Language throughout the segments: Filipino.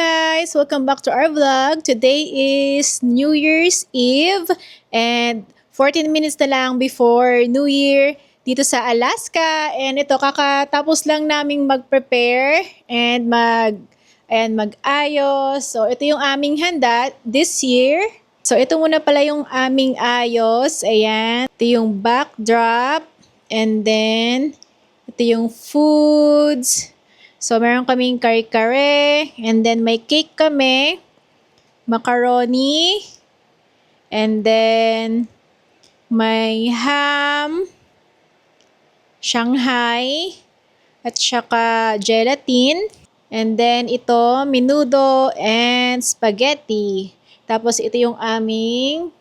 guys! Welcome back to our vlog. Today is New Year's Eve and 14 minutes na lang before New Year dito sa Alaska. And ito, kakatapos lang naming mag-prepare and mag-ayos. So ito yung aming handa this year. So ito muna pala yung aming ayos. Ayan. Ito yung backdrop. And then ito yung foods. So, meron kaming kare-kare, and then may cake kami, macaroni, and then may ham, Shanghai, at saka gelatin, and then ito, menudo, and spaghetti. Tapos ito yung aming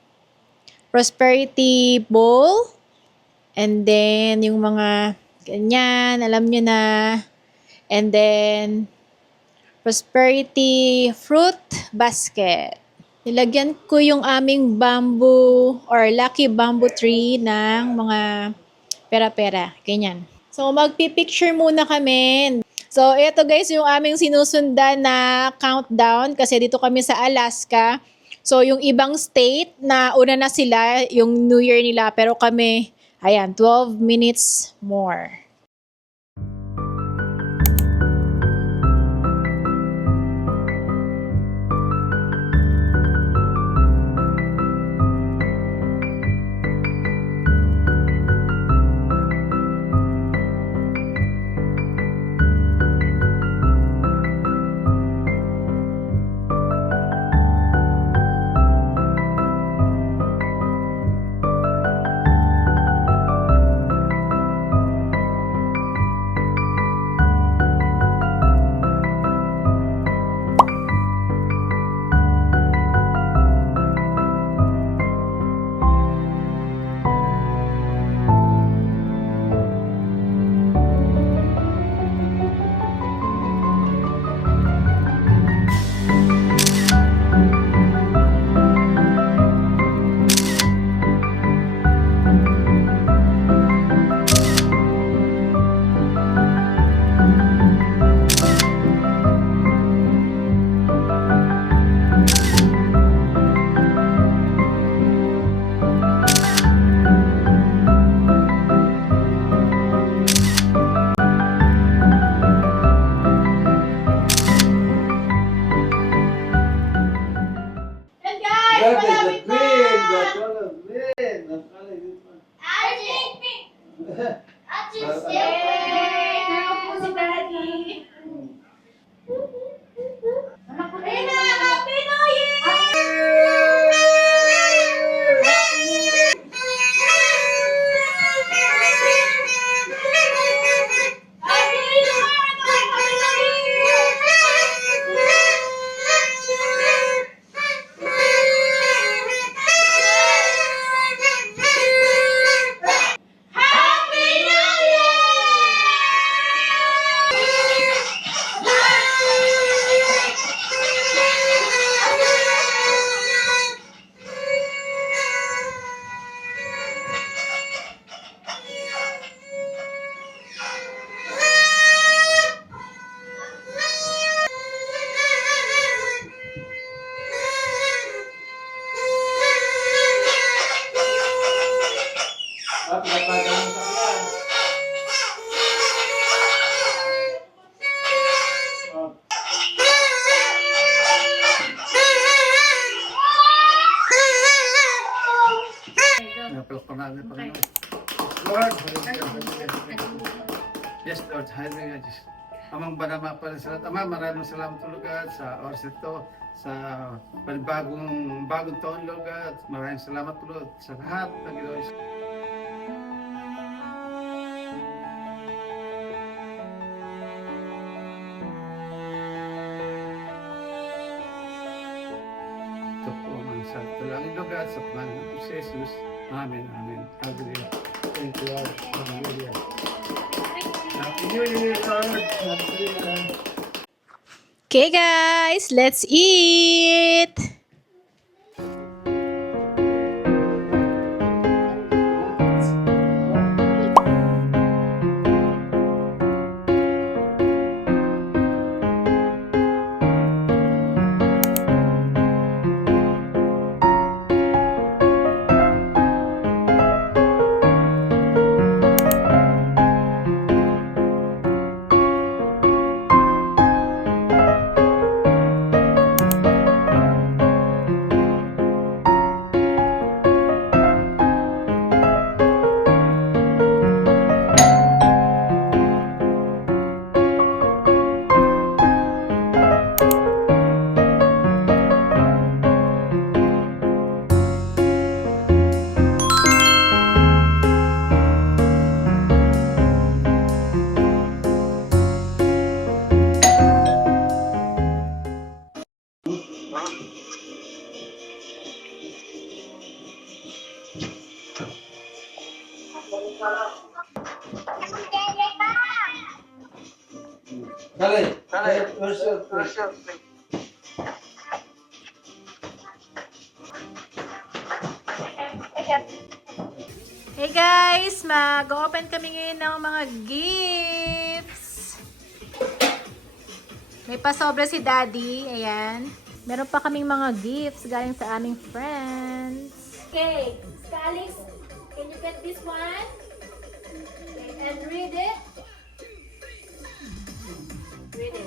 prosperity bowl, and then yung mga ganyan, alam nyo na. And then, prosperity fruit basket. Nilagyan ko yung aming bamboo or lucky bamboo tree ng mga pera-pera. Ganyan. So, magpipicture muna kami. So, ito guys yung aming sinusundan na countdown kasi dito kami sa Alaska. So, yung ibang state na una na sila, yung New Year nila. Pero kami, ayan, 12 minutes more. Yes, Lord. Hallelujah. Amang banama pa rin sa lahat. Ama, maraming salamat, Lord God, sa oras ito, sa bagong taon, Lord God. Maraming salamat, Lord, sa lahat ng ginawa. Ito po ang sa talangin, Lord God, sa pangalan ng Jesus. Amen, amen. Hallelujah. Thank you, Lord. Hallelujah. Happy New Year, Lord. Hallelujah. Okay guys, let's eat! Hey guys, mag-open kami ngayon ng mga gifts. May pasobra si Daddy, ayan. Meron pa kaming mga gifts galing sa aming friends. Okay, Calix, can you get this one? Okay, and read it. Read it.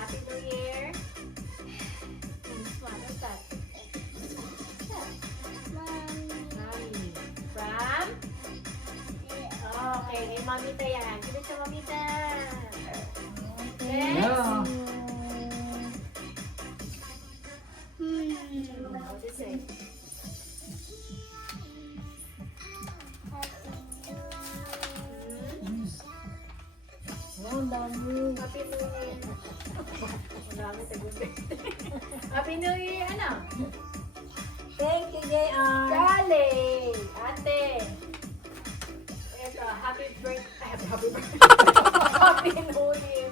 Happy New Year. This one, what's that? Mommy. From? Oh, okay, may mamita yan. Give it to mamita. Next. Yeah. What is it? Happy New Year. Marami sagot. Happy New Year, ano? Thank you, JR. Kale! Ate! Ito, happy birthday. Happy birthday. Happy New Year.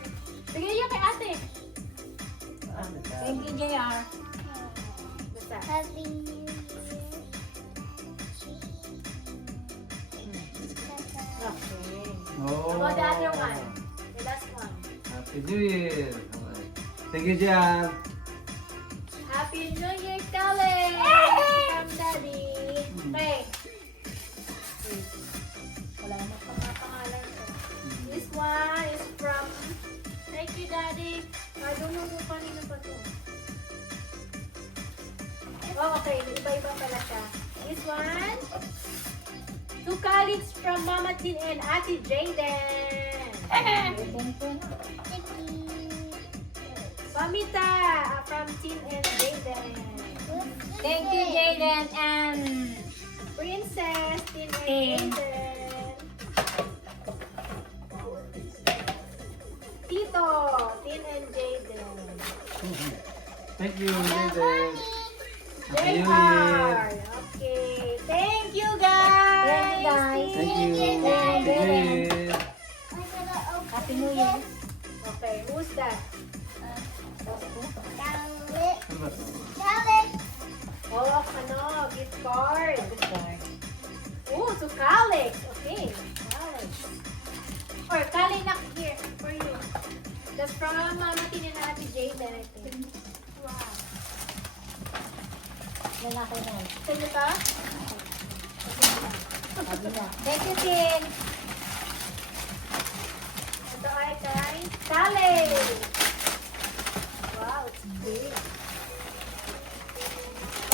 Bigay niyo kay ate. Thank you, JR. Basta. Okay. Oh. How about the other one? The last one. Happy New Year. Okay. Thank you, Jan. Happy New Year, Kale! From Daddy. Okay. Wala naman pangalan ko. This one is from... Thank you, Daddy. I don't know kung kanino pa to. Oh, okay. Iba-iba pala siya. This one... To colleagues from Mama Tin and Ate Jayden. Pamita from Tin and Jayden. Thank you, Jaden and Princess Tin and Tin. Jayden. Tito Tin and Jayden. Thank you, Jaden. Happy New Year. JR. Okay. Thank you, guys. Thank you, guys. Thank you. Happy New Year. Happy New Year. Okay, who's that? Ano ba to? Oh, ano, gift card. Oh, to Calix. Okay, Calix. Or Kalinak here for you. That's from Mama Tin and Ate Jayden, I think. Wow. Lalaki na. Sa inyo to? Sabi na. Thank you, Tin. Ito ay kay Calix. Wow, it's big.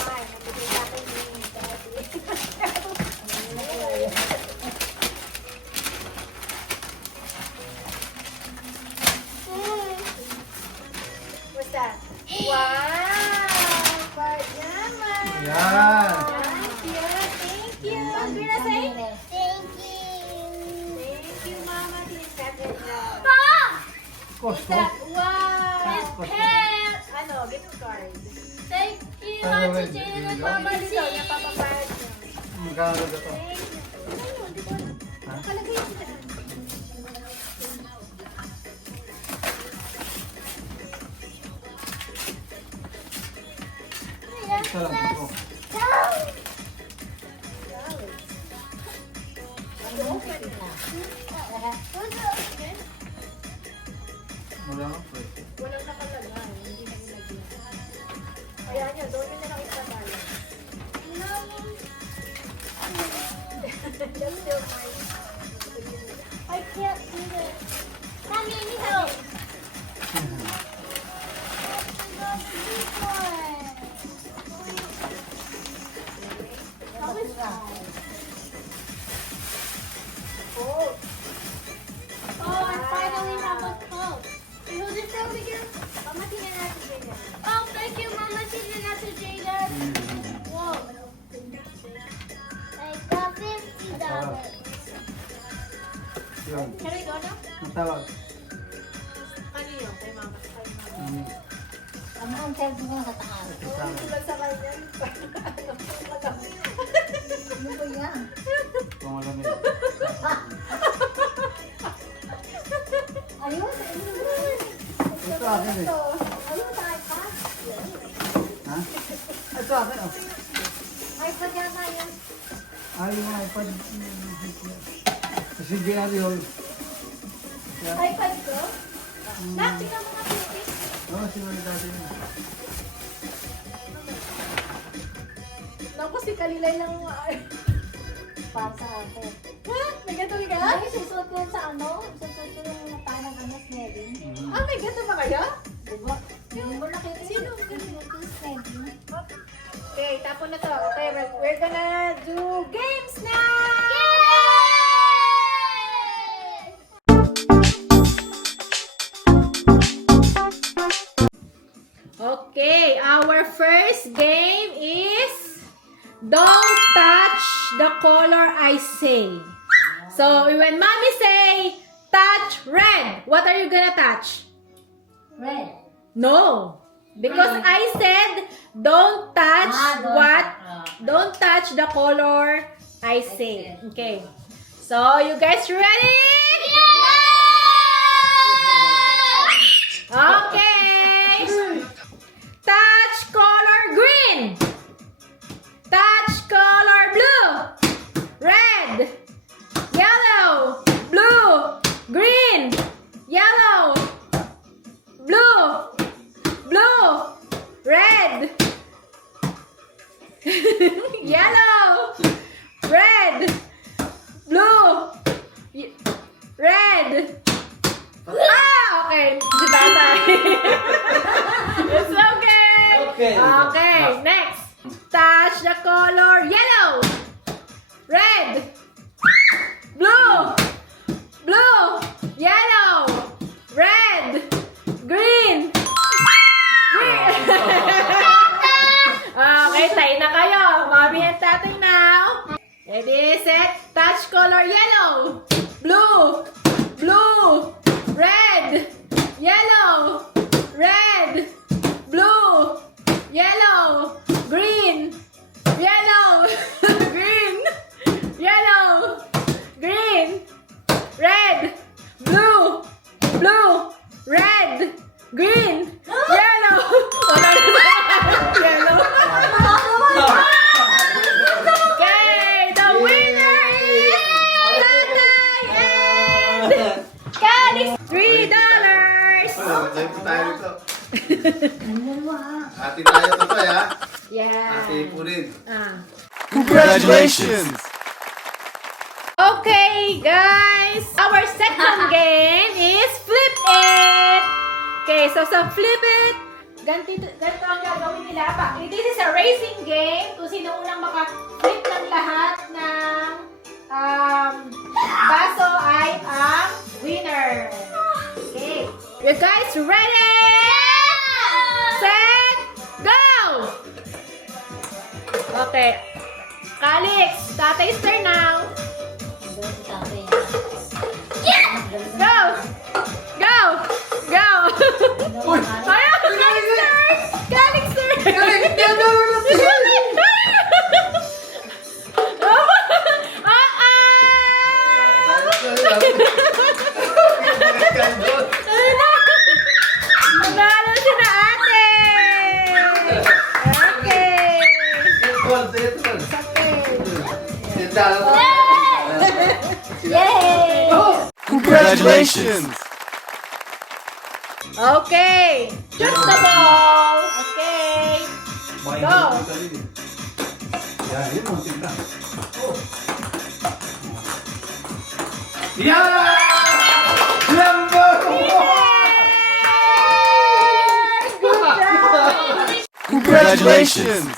Fine, nabigay natin ni Daddy. What's that? Wow! Pajama! Yan. Thank you! Thank you! Ang gonna say? Thank you, Mama. Tinisabi niya. What's Costco. that? Wow! Costco. Ano? Gift card. Thank you, Ano ba Ate yun? Jane at Dito? Mama Lito. Yung papapayad niyo. Magkano ba to? Thank you. Ayun, di ba? Ha? Nakalagay yung kita. Ito lang ako. Wala nga po. Walang nakalagay. Hindi na ilagay. Kaya niyo, doon yun na lang itatay. That's still mine. I can't do this. Mommy, I need help. How is that? Oh. Oh, I finally have a cup. Hey, who's it from again? Mama, tingnan natin ganyan. Oh, thank you, Mama. Tina, not to Jaden. Whoa. I got $50. Yun. Can we go now? Ang tawag. Ano yun? Kay Mama. Kay Mama. Ano ang cellphone ko sa taas? Ito sa akin. Tulad sa kanya. Ano ba yan? Kung malamig. Ayun, Ito akin eh. ayun, sa iPad. Ha? Ito akin oh. iPad yata yun. Ay, yung iPad. Kasi ginagawa yun. iPad ko? Nak, tingnan mo nga Philippines. Oo, simula dati yun. Naku, si Kalilay lang nga. Para sa akin. Ha? May gato ka? Ay, susuot ko yun sa ano? Susuot ko yung parang ano, Snelling. Ah, may gato ba kayo? Diba? Hindi mo nakita Sino? yung Snelling. Okay, tapon na to. Okay, we're gonna do games na! Okay, our first game is don't touch the color I say. So, when mommy say touch red, what are you gonna touch? Red. No. Because I said don't touch don't touch the color I say. Okay. So, you guys ready? Okay. Touch color green. Touch color blue. Red. Yellow. Blue. Green. Yellow. Blue. Blue. Red. Yellow. Red. Blue. Red. Ah, okay. Si tatay. It's okay. Okay. Okay, next. Touch the color yellow. Red. Blue. Blue. Yellow. Red. Green. Green. Okay, tayo na kayo. Mommy and tatay now. Ready, set. Touch color yellow. Blue. Blue. Red. Yellow. Red. Blue. Yellow. Green. Yellow. Green. Yellow. Green. Red. Blue. Blue. Red. Green. Yellow. Wala na sa yellow. Okay, the winner is Tatay and Calix. $3. Ito tayo ito. Ano ha? Ate tayo ito tayo ha. Yeah. Ate po rin. Congratulations! Okay, guys. Our second game is Flip It. Okay, so sa Flip It, ganito ang gagawin nila. This is a racing game. Kung sino unang maka-flip ng lahat ng baso ay ang winner. Okay. You guys ready? Set, go! Okay. Calix, tatay's turn now. Go! Go! Go! Ayaw! Calix turn! Calix turn! Nanalo si na ate! Okay! Yay! Congratulations! Okay! Shoot the ball! Okay! Go! Yan, yun, muntik na. Yeah! Number one! Good job! Congratulations!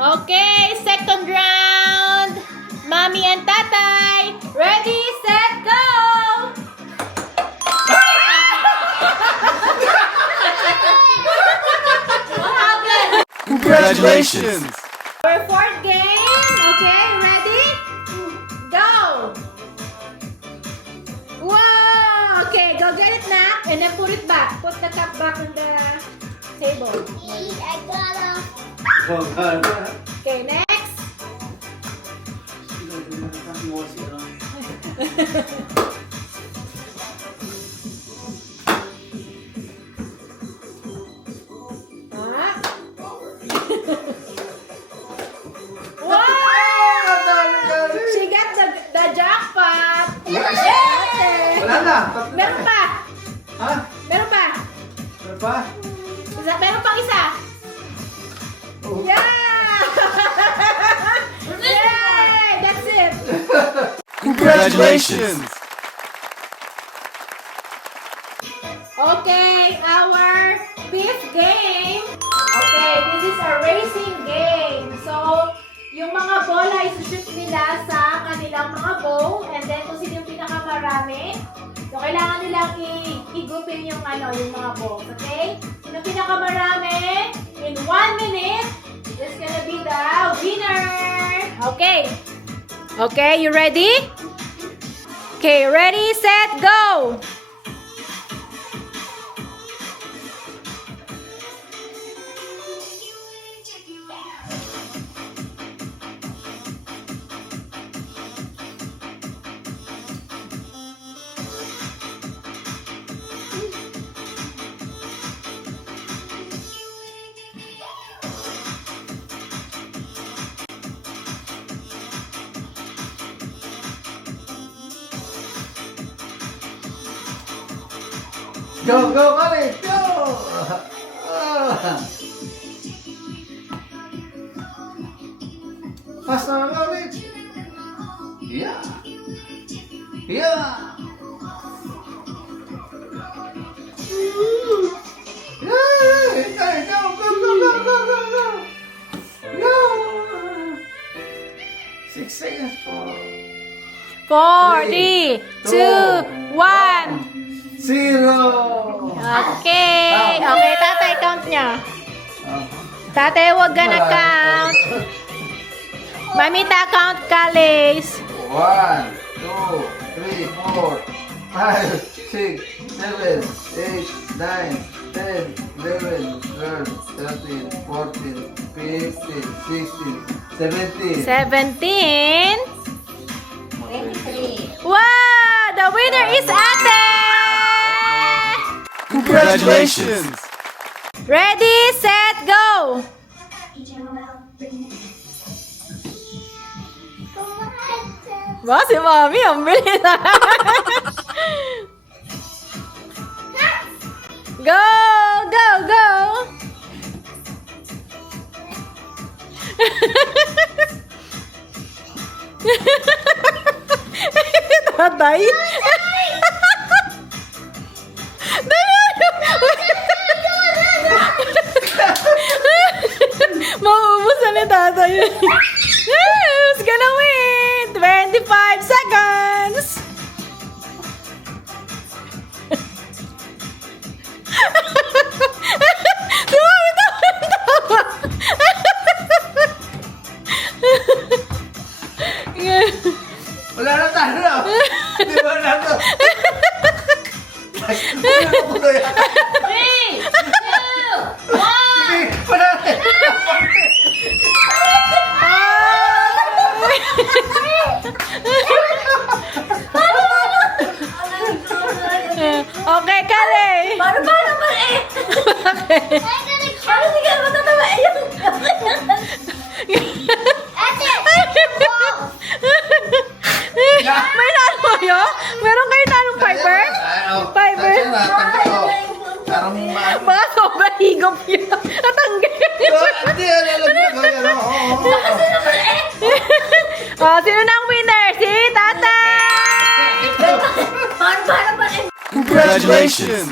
Okay, second round. Mommy and Tatay, ready, set, go! What happened? Congratulations! Our fourth game. Okay, ready? Go! Wow! Okay, go get it now. And then put it back. Put the cup back on the table. I got Okay, next. mo siya. Wow! She got the jackpot! Yay! Wala na. Meron pa! Ha? Meron pa! Ano pa? Meron pang isa! Oh. Yeah! Yay! That's it! Congratulations! Okay, our fifth game. Okay, this is a racing game. So, yung mga bola isushoot nila sa kanilang mga bow, and then kung sino yung pinakamarami, so kailangan nilang i-groupin yung yung mga balls, okay? Sino pinakamarami, in 1 minute, is gonna be the winner. Okay. Okay, you ready? Okay, ready, set, go! Go, go, Kali! Go! Faster, Kali! Yeah! Yeah! Yay! Kali, go, go, go, go, go, go, go! Go! 6 seconds for 4, 3, 2, 1. 0! Okay. Okay, tatay, count niya. Tatay, huwag ka na count. Mamita, count ka, Lace. 1, 2, 3, 4, 5, 6, 7, 8, 9, 10, 11, 12, 13, 14, 15, 16, 17. 17. 23. Wow! The winner is Ate! Congratulations! Ready, set, go! Wow, si Mami, ang bilis na. Go! Go! Go! Tatay? Mauubusan ni tatay. Who's gonna win? 25 seconds! Wala na tayo! Di ba na to? Three, two, one. Sige, wala na! Okay, Kale! Paano naman eh? Paano hindi ka matatawa eh? Ate! May nalo kayo? Meron kayo nalong fiber? Fiber? Parang maano. Baka sobrang higop yun. Natanggal. Hindi, alam mo. Oh, sino na ang winner? Si Tatay! Paano naman eh? Congratulations!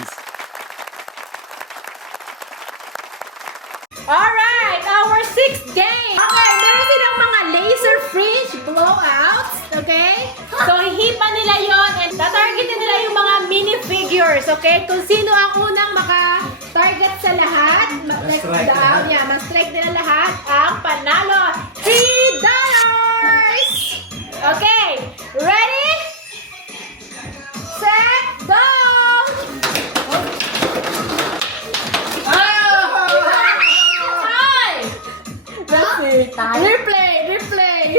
Alright, our sixth game. Okay, meron silang mga laser fringe blowouts. Okay? So, hihipan nila yon and tatargetin nila yung mga minifigures. Okay? Kung sino ang unang maka-target sa lahat, Ma-strike lahat. ma-strike nila lahat, ang panalo. $3! Okay, ready? Set, go! Replay! Replay!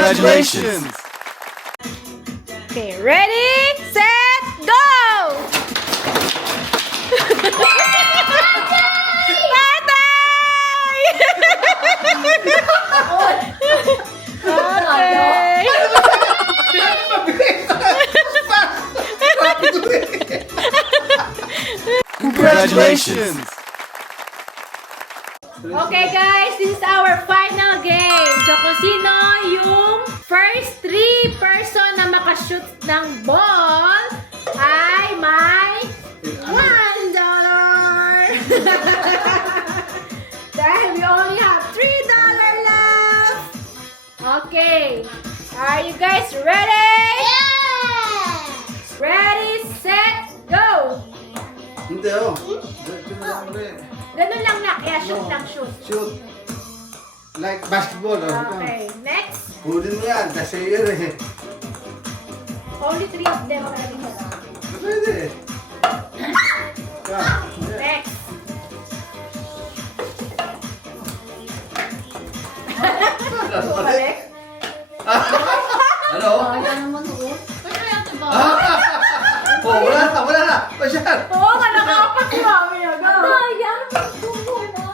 Congratulations! Okay, ready, set, go! Tatay! Congratulations! Okay guys, this is our final game. So kung sino yung first 3 person na makashoot ng ball ay may $1. Dahil we only have $3 left. Okay. Are you guys ready? Ready, set, go! Hindi oh. Ganun lang na. Kaya shoot lang, shoot. Shoot. Like basketball. Okay, next. Pudin mo yan. Kasi yun eh. Only 3 of them. Pwede. Next. Balik. Ano? Kaya naman ako. Kaya natin ba? Oh, wala na, wala na. Pasyal. Oo, ka nakaapat ko. Mami, aga. Kaya naman na.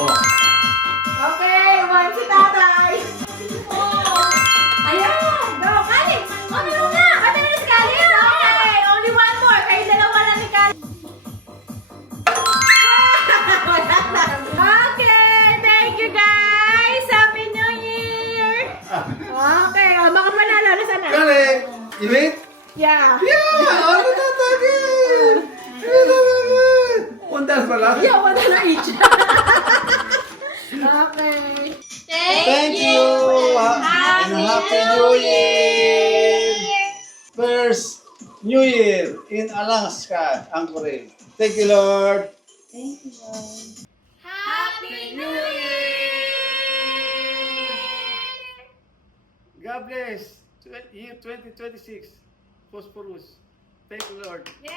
Oh. Okay, one si tatay. Ayan, go, Kalix. Ano na? Kami na si Kalix. Okay, only one more. Kayo dalawa lang ni Kalix. Wala na. Okay, thank you guys. Happy New Year. Okay, mga panalo. Nasaan na? Galing. You wait? Yeah. Yeah! Ano na tagay? $1 pa lang? Yeah, wala na each. Okay. Thank you! And Happy New Year! First New Year in Alaska, Anchorage. Thank you, Lord. Happy New Year! God bless. Year 2026. Prosperous. Thank you, Lord. Yay!